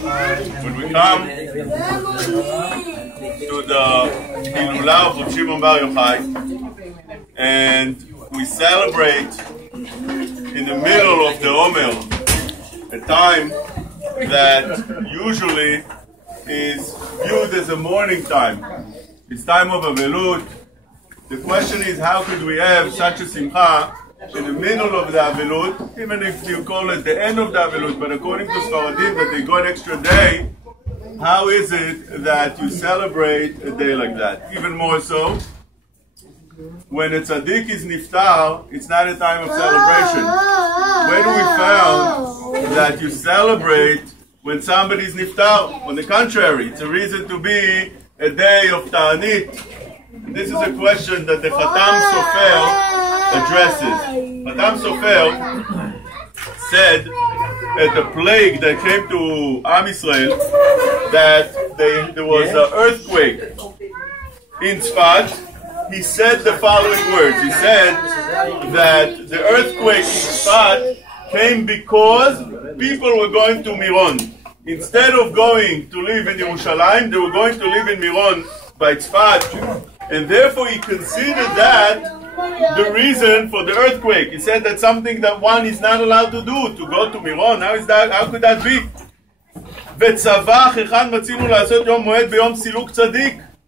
when we come to the Hilulah of Rav Shimon Bar Yochai, and we celebrate in the middle of the Omer, a time that usually is viewed as a morning time. It's time of Avelut. The question is, how could we have such a simcha in the middle of the Avelut, even if you call it the end of the Avelut, but according to Sfaradim that they go an extra day, how is it that you celebrate a day like that? Even more so, when a tzaddik is niftar, it's not a time of celebration. Where do we found that you celebrate when somebody is niftar? On the contrary, it's a reason to be a day of ta'anit. This is a question that the Khatam Sofer addresses. Khatam Sofer said at the plague that came to Am Yisrael that there was an earthquake in Tzfat. He said the following words. He said that the earthquake in Tzfat came because people were going to Miron. Instead of going to live in Yerushalayim, they were going to live in Miron by Tzfat. And therefore he considered that the reason for the earthquake. He said that's something that one is not allowed to do, to go to Miron. How could that be?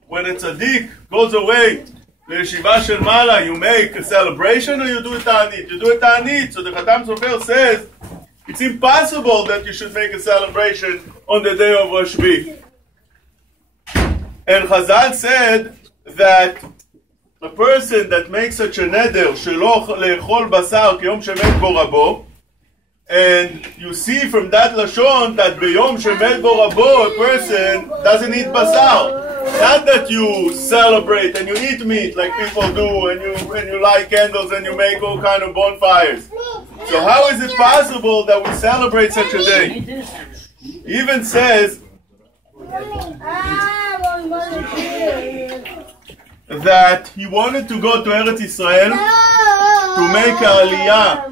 When a tzaddik goes away, you make a celebration or you do a ta'anit? You do a ta'anit. So the Khatam Sofer says it's impossible that you should make a celebration on the day of Rashbi. And Chazal said that a person that makes such a neder, shelo le'echol basar kiyom shemet bo rabo, and you see from that lashon that beyom shemet bo rabo, a person doesn't eat basar. Not that you celebrate and you eat meat like people do, and you light candles and you make all kind of bonfires. So how is it possible that we celebrate such a day? He even says that he wanted to go to Eretz Yisrael to make a aliyah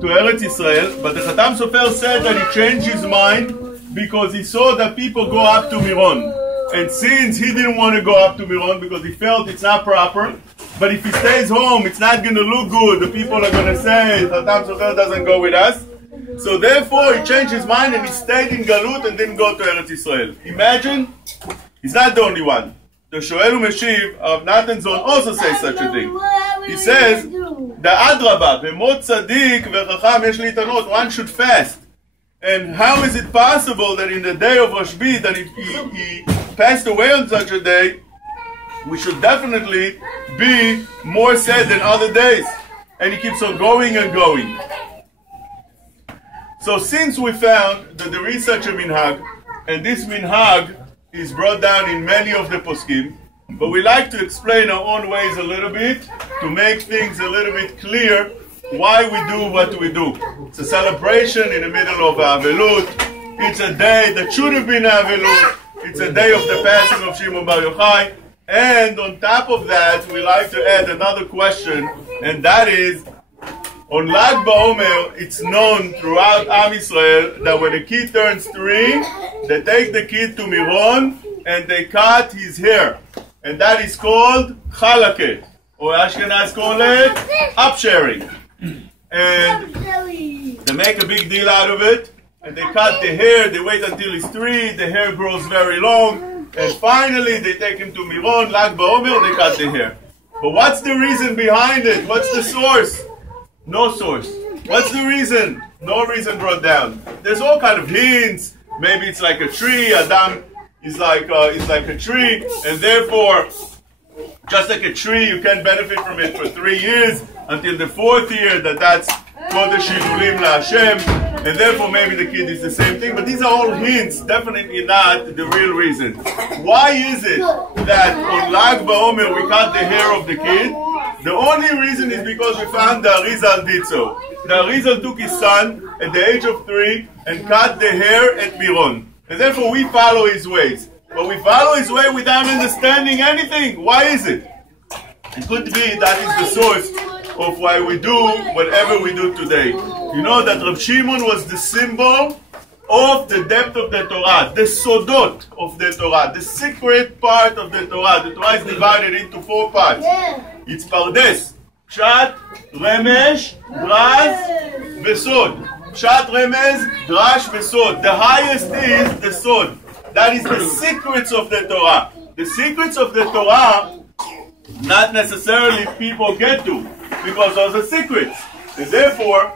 to Eretz Yisrael, but the Khatam Sofer said that he changed his mind because he saw that people go up to Miron. And since he didn't want to go up to Miron because he felt it's not proper, but if he stays home, it's not going to look good. The people are going to say, Khatam Sofer doesn't go with us. So therefore, he changed his mind and he stayed in Galut and didn't go to Eretz Yisrael. Imagine, he's not the only one. The Shoel Umeshiv of Nathan Zon also says such a thing. He says, the Adraba, B'mot Tzadik V'chacham Yesh Litanot, one should fast. And how is it possible that in the day of Rashbi, that if he passed away on such a day, we should definitely be more sad than other days? And he keeps on going and going. So since we found that there is such a minhag, and this minhag is brought down in many of the poskim, but we like to explain our own ways a little bit to make things a little bit clear why we do what we do. It's a celebration in the middle of Avelut. It's a day that should have been Avelut. It's a day of the passing of Shimon Bar Yochai. And on top of that, we like to add another question, and that is, on Lag BaOmer, it's known throughout Am Yisrael that when a kid turns 3, they take the kid to Miron and they cut his hair. And that is called Chalake, or Ashkenaz call it upsharing. And they make a big deal out of it, and they cut the hair, they wait until he's 3, the hair grows very long, and finally they take him to Miron, Lag BaOmer, they cut the hair. But what's the reason behind it? What's the source? No source. What's the reason? No reason brought down. There's all kind of hints. Maybe it's like a tree. Adam is like a tree, and therefore, just like a tree, you can benefit from it for 3 years until the 4th year. That's Kodesh Hilulim LaHashem, and therefore maybe the kid is the same thing. But these are all hints. Definitely not the real reason. Why is it that on Lag BaOmer we cut the hair of the kid? The only reason is because we found the Arizal did so. The Arizal took his son at the age of 3 and cut the hair at Miron. And therefore we follow his ways. But we follow his way without understanding anything. Why is it? It could be that is the source of why we do whatever we do today. You know that Rav Shimon was the symbol of the depth of the Torah, the sodot of the Torah, the secret part of the Torah. The Torah is divided into 4 parts. It's pardes, pshat, remesh, dras, vesod. Pshat, remez, drash, vesod. The highest is the sod. That is the secrets of the Torah. The secrets of the Torah, not necessarily people get to, because those are secrets. And therefore,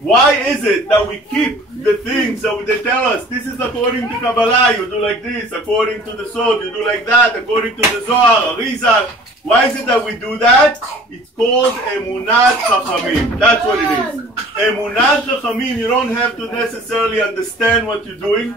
why is it that we keep the things that they tell us? This is according to Kabbalah, you do like this. According to the Sod, you do like that. According to the Zohar, Arizal. Why is it that we do that? It's called Emunat Chachamim. That's what it is. Emunat Chachamim, you don't have to necessarily understand what you're doing.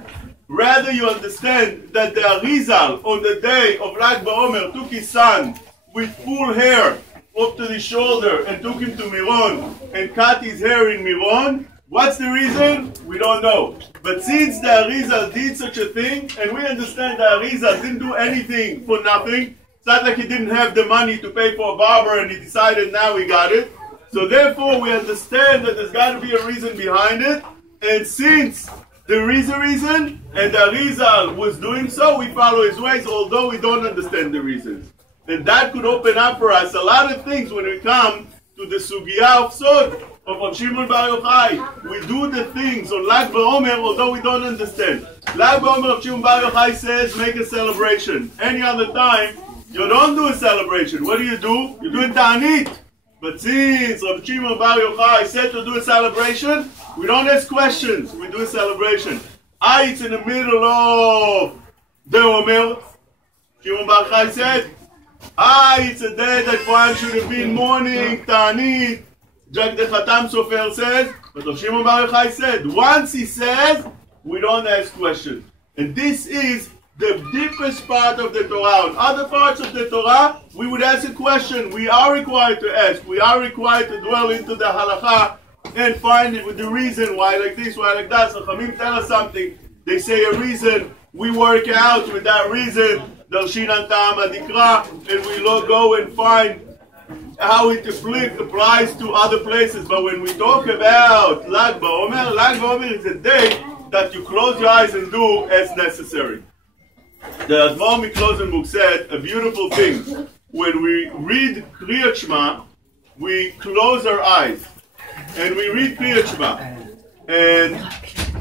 Rather, you understand that the Arizal on the day of Lag BaOmer took his son with full hair up to the shoulder and took him to Miron and cut his hair in Miron. What's the reason? We don't know. But since the Arizal did such a thing, and we understand the Arizal didn't do anything for nothing, it's not like he didn't have the money to pay for a barber and he decided now he got it. So therefore we understand that there's got to be a reason behind it. And since there is a reason, and the Arizal was doing so, we follow his ways, although we don't understand the reasons. And that could open up for us a lot of things when we come to the Sugiyah of Sod, of Rav Shimon Bar Yochai. We do the things on Lag BaOmer, although we don't understand. Lag BaOmer, Rav Shimon Bar Yochai says, make a celebration. Any other time, you don't do a celebration. What do? You do it Ta'anit. But since Rav Shimon Bar Yochai said to do a celebration, we don't ask questions, we do a celebration. It's in the middle of the Omer. Shimon Bar Yochai said, it's a day that one should have been mourning, Ta'anit. Jack the Khatam Sofer says, but Rav Shimon Bar Yochai said, once he says, we don't ask questions. And this is the deepest part of the Torah. On other parts of the Torah, we would ask a question. We are required to ask. We are required to dwell into the halakha and find it with the reason why like this, why like that. So Chamim tell us something. They say a reason. We work out with that reason. Darshinan Ta'am Adikra, and we go and find how it applies to other places. But when we talk about Lag BaOmer is a day that you close your eyes and do as necessary. The Admor Miklosenburg said a beautiful thing. When we read Kriyat Shema, we close our eyes and we read Kriyat Shema. And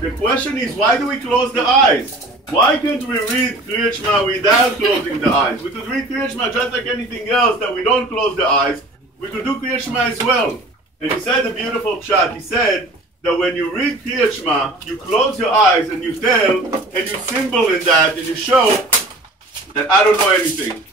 the question is, why do we close the eyes? Why can't we read Kriyat Shema without closing the eyes? We could read Kriyat Shema just like anything else that we don't close the eyes. We could do Kriyat Shema as well. And he said a beautiful pshat. He said that when you read Kriyat Shema, you close your eyes and you tell, and you symbol in that, and you show that I don't know anything.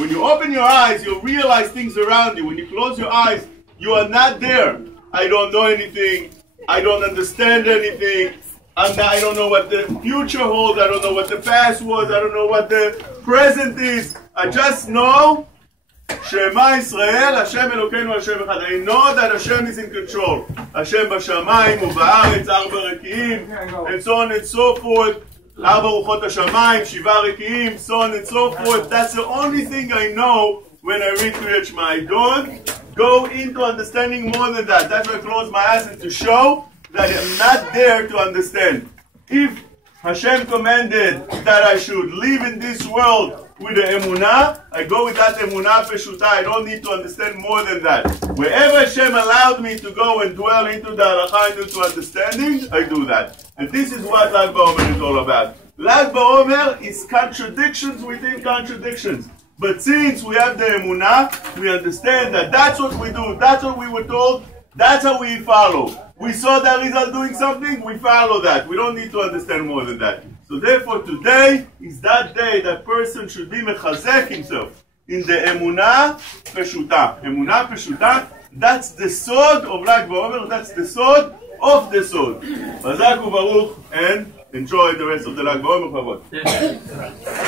When you open your eyes, you'll realize things around you. When you close your eyes, you are not there. I don't know anything. I don't understand anything. I don't know what the future holds. I don't know what the past was. I don't know what the present is. I just know Shema Israel, Hashem Elokeinu, Hashem Echad. I know that Hashem is in control. Hashem b'shamayim u'ba'aretz, arba rekiim, and so on and so forth. Arba ruchot hashamayim, shiva rekiim, so on and so forth. That's the only thing I know when I read Kriyat Shema. I don't go into understanding more than that. That's why I close my eyes and to show that I'm not there to understand. If Hashem commanded that I should live in this world with the emunah, I go with that emunah peshuta. I don't need to understand more than that. Wherever Hashem allowed me to go and dwell into the halakha and into understanding, I do that. And this is what Lag BaOmer is all about. Lag BaOmer is contradictions within contradictions. But since we have the emunah, we understand that that's what we do. That's what we were told. That's how we follow. We saw the Arizal doing something, we follow that. We don't need to understand more than that. So therefore today is that day that person should be mechazek himself in the emunah peshuta. Emunah peshuta, that's the sod of Lag BaOmer, that's the sod of the sod. Chazak u'baruch, and enjoy the rest of the Lag BaOmer.